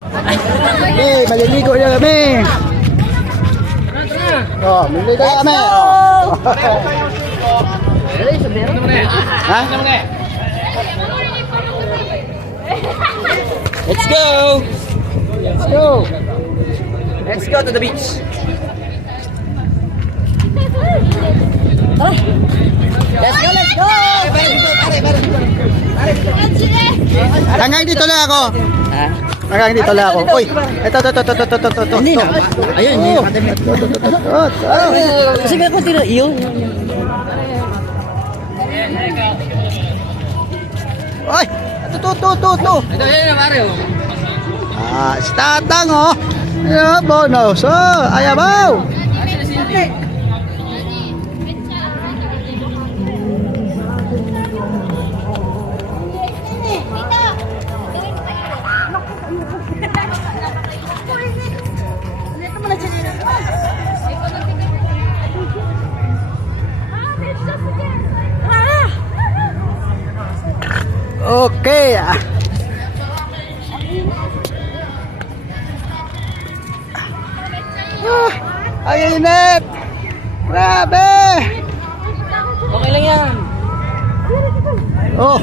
Okay, maliligo na kami. Oh, maliligo na kami. Ha? Let's go! Let's go. Let's go to the beach. Let's go, let's go! Hanggang dito lang ako. Ha? Hanggang dito lang ako. Uy, ito. Hindi na. Ayun, hindi na kadami. Sige, continue. Iyo. Uy, ito. Ito, yun, Mario. Ah, si Tatang, oh. Ayan, bonus. Oh, ayaw. Okay. Ang init. Grabe. Okay lang yan. Oh.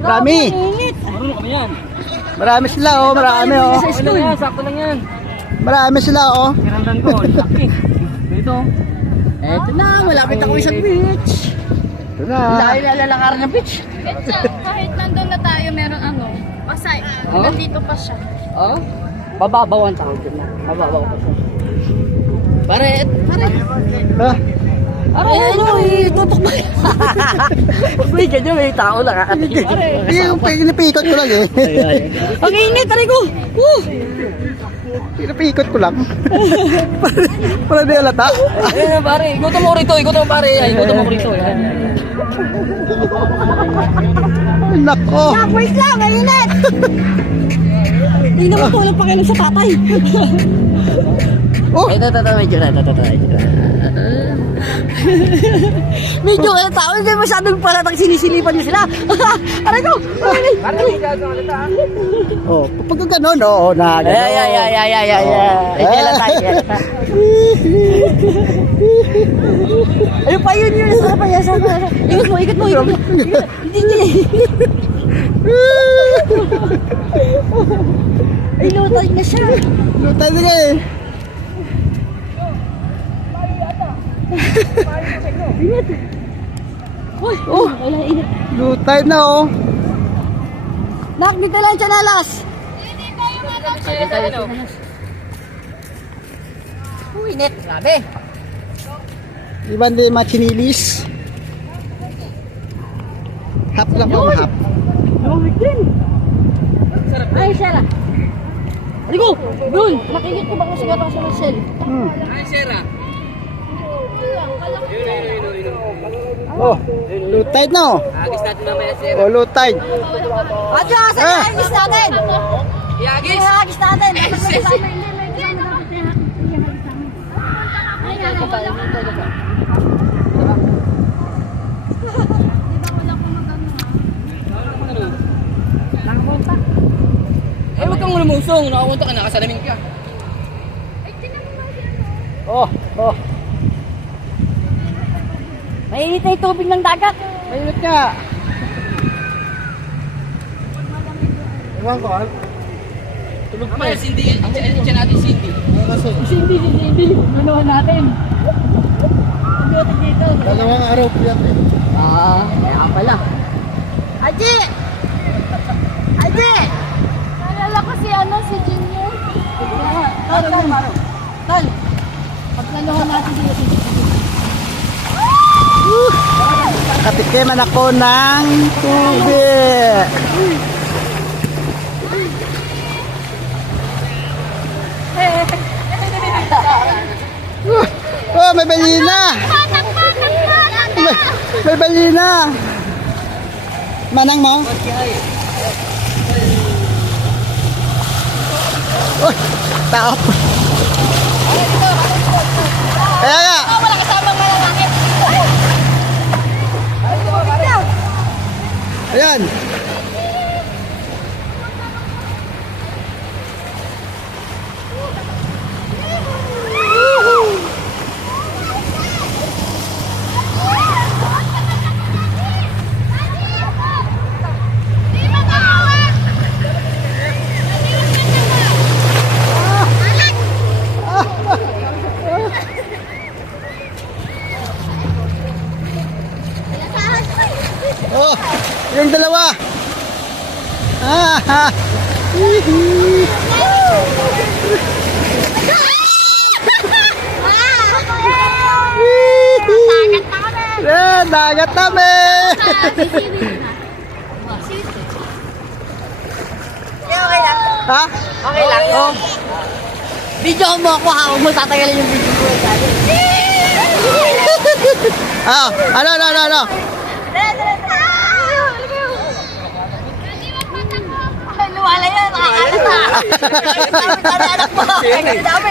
Marami. Marunong kami yan. Marami sila, oh. Marami, oh. Okay lang yan, sakto lang yan. Marami sila, oh. Kirandan ko, laki. Dito. Eto na, malapit ako sa beach. Ito na. Dahil lalakaran ng beach. Kahit nandun na tayo, meron pasay. Oh? Nandito pa siya. Oh? Bababaw ang tawag din na. Bababaw pa siya. Pare. Ah, Ano, tutok ba yan? Uy, ganyan, may tao lang. Pare. pinipikot ko lang, eh. Ang init, pare ko. Pinipikot ko lang. Para di alata. Ayun, pare. Igutom mo rito, pare. Ay, igutom mo rito. Nako. Wait lang, mainit! Hindi naman tulog pa kayo sa tatay. Oh. Ito, medyo na. Medyo kayo tao, hindi masyadong palatang sinisilipan niyo sila. Aray ko! Oh, pag gano'n, oo, na gano'n. Kailan tayo? Ayun pa yun. Sana pa yan. Ikot mo. Hindi. Ay, lutay na siya. Lutay na eh. Init. Uy, wala init. Lutay na, oh. Nak, dito lang siya nalas. Uy, init. Grabe. Iban din mga chinilis. Hap lang po, hap. Lumamig din. Ay, Sarah. Aligo, doon. Nakikita ko ba kung siguro sa Marcel? Ay, Sarah. Oh, lutay na, oh. Agis natin mamaya, Sarah. Oh, lutay. Ate, asan yung agis natin? Iagis. Agis natin. Eh, huwag kang lumusong. Nakakunta ka, nakasalamin ka. Oh. Mainit na yung tubig ng dagat. Mainit ka. Ewan ko, tulog pa Mamaya, eh. Cindy. Ang challenge natin, Cindy. Kasi, Cindy. Ganoon natin. Pagdating dito. dalawang araw po yan eh. Kaya pala. Aji! Naalala ko si Junior. Tal. Paglaluhan natin dito. Katikiman ako ng tubig. Oh, may balina. May balina. Manang mo? Oh, taop. Kaya. Wala kasamang malalaki. Ayan. Dagat kami! Okay lang. Ha? Okay lang. Oh. Video mo ako ha. Huwag mo tatagalin yung video ko. Ano? Luwala yan. Nakakalat ha. Dami anak mo. Dami.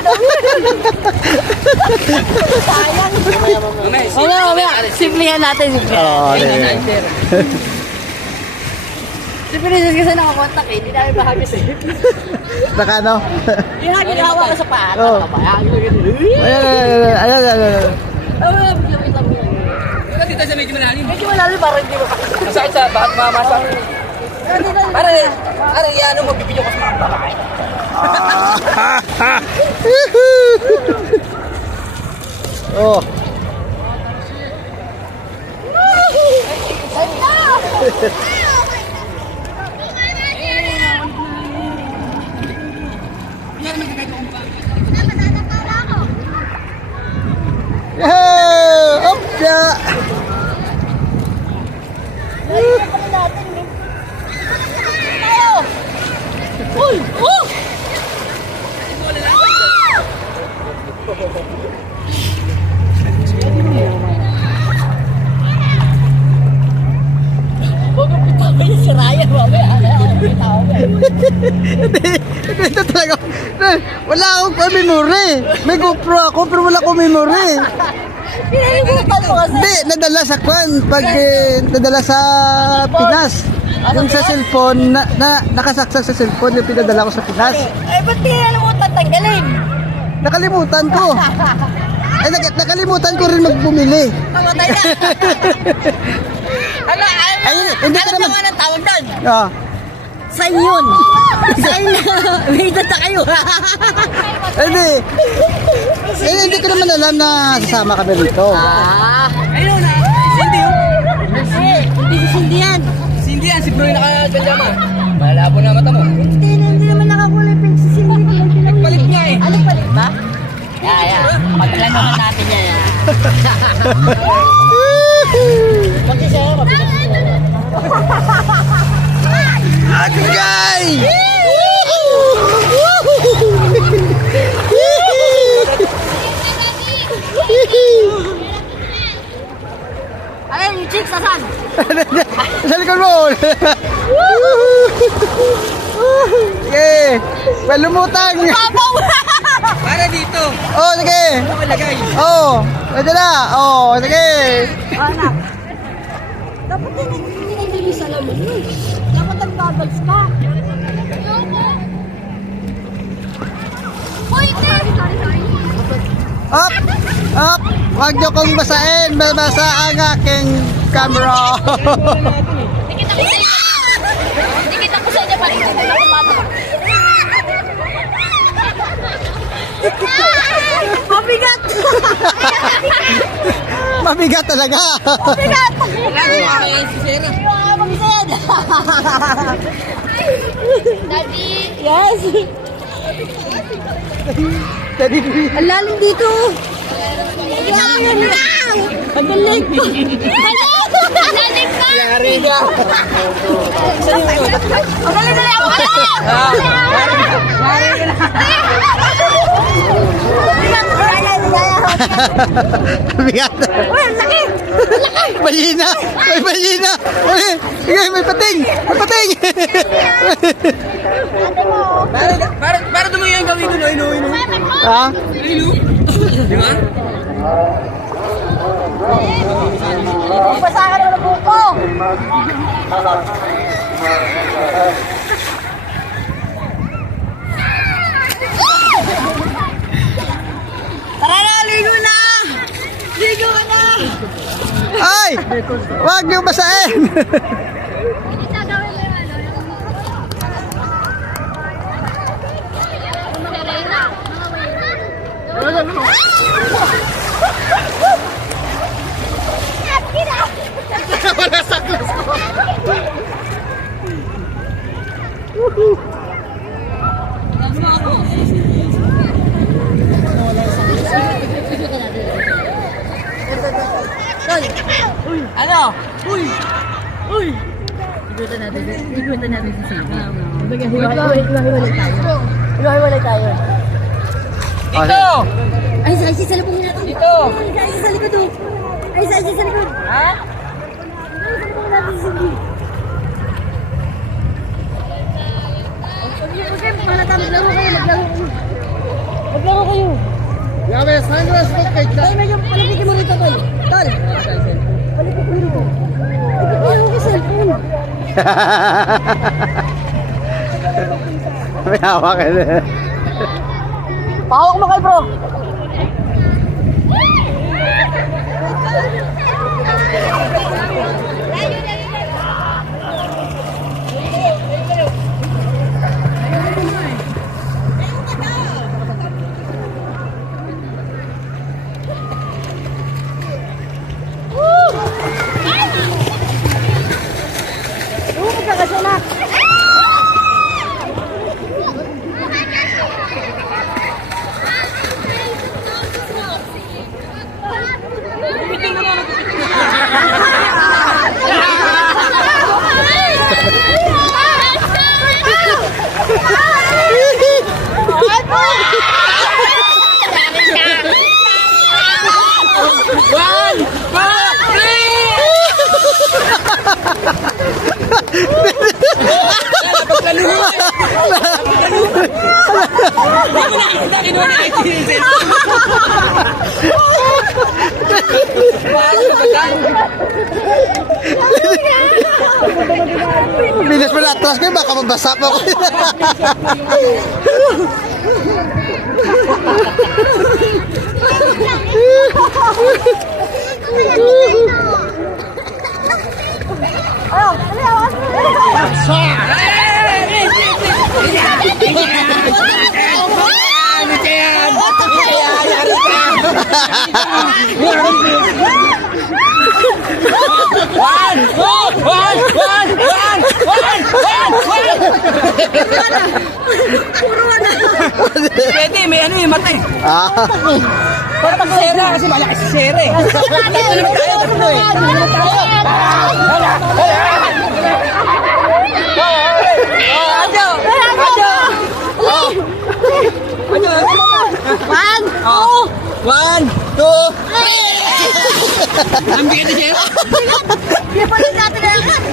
Sayang. Mamaya. Simplihan natin. Oo, Si Princess kasi nakakontak eh. Hindi namin mahagis eh. Nakano? Yung hagis hawa ko sa paa. Oo. Ayan. Lawit lang yun. Ikaw dito sa medyo malalim. Medyo malalim parang hindi mo Masakit sa bakit mamasa. Para ano mo, bibigyan ko sa mga babae. Oh. Yeah! Up ya! Uy! Oh! Bago pitapin niya si Ryan, Ito talaga. Wala akong memory. May GoPro ako pero wala akong memory. Pinalimutan mo kasi. Hindi, nadala sa kwan. Pag nadala sa Pinas. Yung sa cellphone, nakasaksak sa cellphone yung pinadala ko sa Pinas. Eh, ba't pinalimutan tanggalin? Nakalimutan ko. Nakalimutan ko rin magbumili. Namatay na. Ano, hindi ko naman. naman ang tawag doon? Ah. Sign yun. Sign na. May data kayo. Hindi ko naman alam na sasama kami rito. Ayun na. Cindy yun. Hindi si Cindy yan. Cindy yan, si Bro yung nakadyadyama. Malabo na mata mo. Hindi naman nakakulay pink si Cindy. Nagpalit niya eh. Ano palit ba? Yeah. Pagkalan naman natin yan. Mag-isaya, Agay! Ay, yung chicks, asan? Sa likod mo! Sige! May lumutang! Papaw! Para dito. Oh, sige! Ano malagay? Oh! Pwede na! Oh, sige! Anak. Dapat hindi mo salamin mo. Dapat nagbabags ka. Uy, sorry. Up! Up! Huwag niyo kong basahin! Babasa ang aking camera! Dikit ako sa inyo, pati ko na kumata. Mabigat! Mabigat talaga! Mabigat! Si Sarah. Mabigat! Daddy! Yes! Ang lalim dito! Yan! Ang galing! Lalim pa! Yari ka. Ang galing na lang ako! Mabigat! Uy, ang laki! Balina! May balina! Uy! Sige, may pating! May pating! Para dumayo yung gawin ko. Ino. Ha? Ino. Di ba? Basa ka na ng buko! Tara na, ligo na! Ligo ka na! Ay! Huwag niyo basahin! Wala sa glass ko! Ano? Ikutan natin si Sina. Hiwa-hiwalay tayo. Hiwa-hiwalay tayo. Dito! Ay, sa likod natin. Dito! Ay, sa likod oh. Ay, sa likod. Ha? Salubungin natin si Cindy. Okay, mahalata. Maglaro kayo. Maglaro kayo. Yabe, sunglass mo kay Ay, medyo palipitin mo rito, Tol. Tol. Palipit mo rito. Palipit mo yung cellphone. May hawak ka na. Pahawak mo kayo, bro. Magkakasunak. Bilis mo na atras kayo, baka mabasa pa ako. Pwede, may ano yung mata eh. Ah. Parang sera kasi malaki si sera eh. Tatlo eh. Adyo! Adyo! One, two, three! Ang bigat ni Sir? Ipalit natin na lang.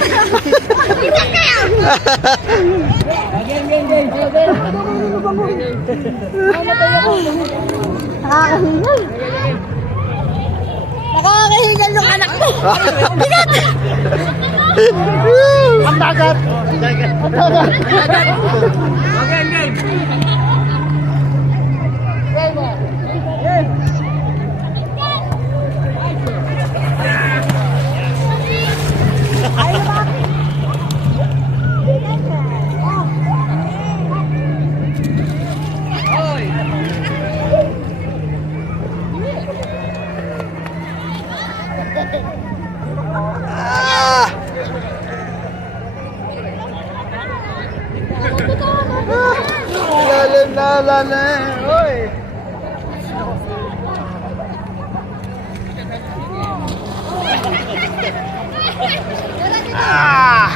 Nakakahingal. Nakakahingal yung anak mo. Bigat! Ang dagat. Ang dagat. Okay, game. Ah. Lalim na lalim. Oy. Ah.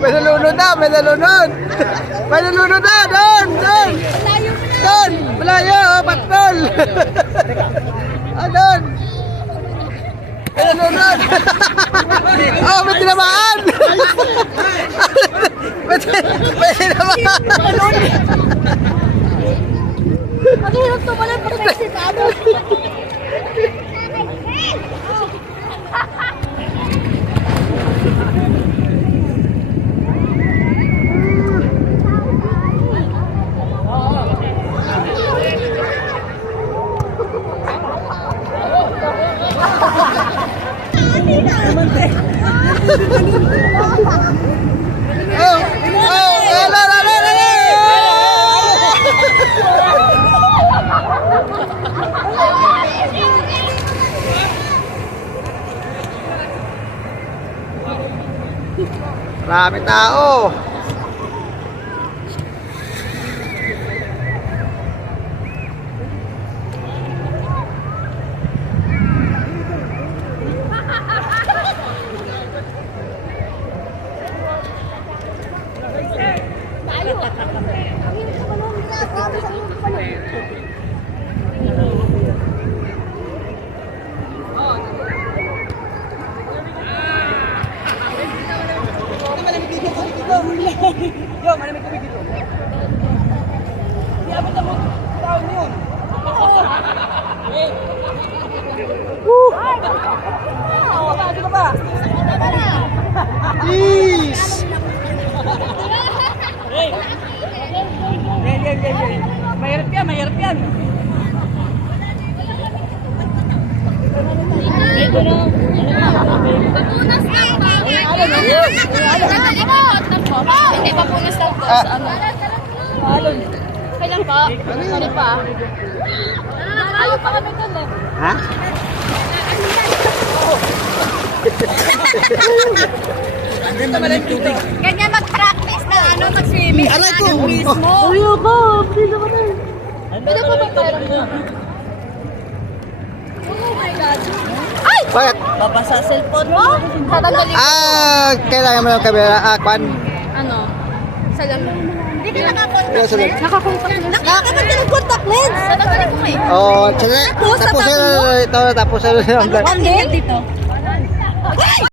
May nalunod na, may nalunod. May nalunod na, doon, doon. Doon, malayo, oh, patol. Ah, doon. May nalunod. Oh, may tinamaan. May tinamaan. Ang hirap tumalay pag may sitado. la, la, la, la, la. Marami tao. Yo, malamig kami dito. Di abot ako. Taon yun. Ano ka ba? Jeez. Mahirap yan, mahirap yan. Papunas lang ba? Hindi, papunas lang po. Sa ano? Alon. Kailan pa? Ano pa? Ano pa kami doon eh? Ha? Ganda malamig tubig. Ganyan mag-practice ng ano, mag-swimming. Aray ko. Mismo. Ayoko, please ako na. Pwede ko ba parang mo? Oh my God. Ay! Bakit? Babasa cellphone mo? Tatanggalin ko. Kailangan mo ng camera. Kwan. Ano? Salamin. Hindi ka nakakontact Yes, lens? Nakakontact lens? Nakakapagod ng contact lens. Tatanggalin ko eh. Oh, tapos Tapos, tapos tapos mo? tapos Ang dito.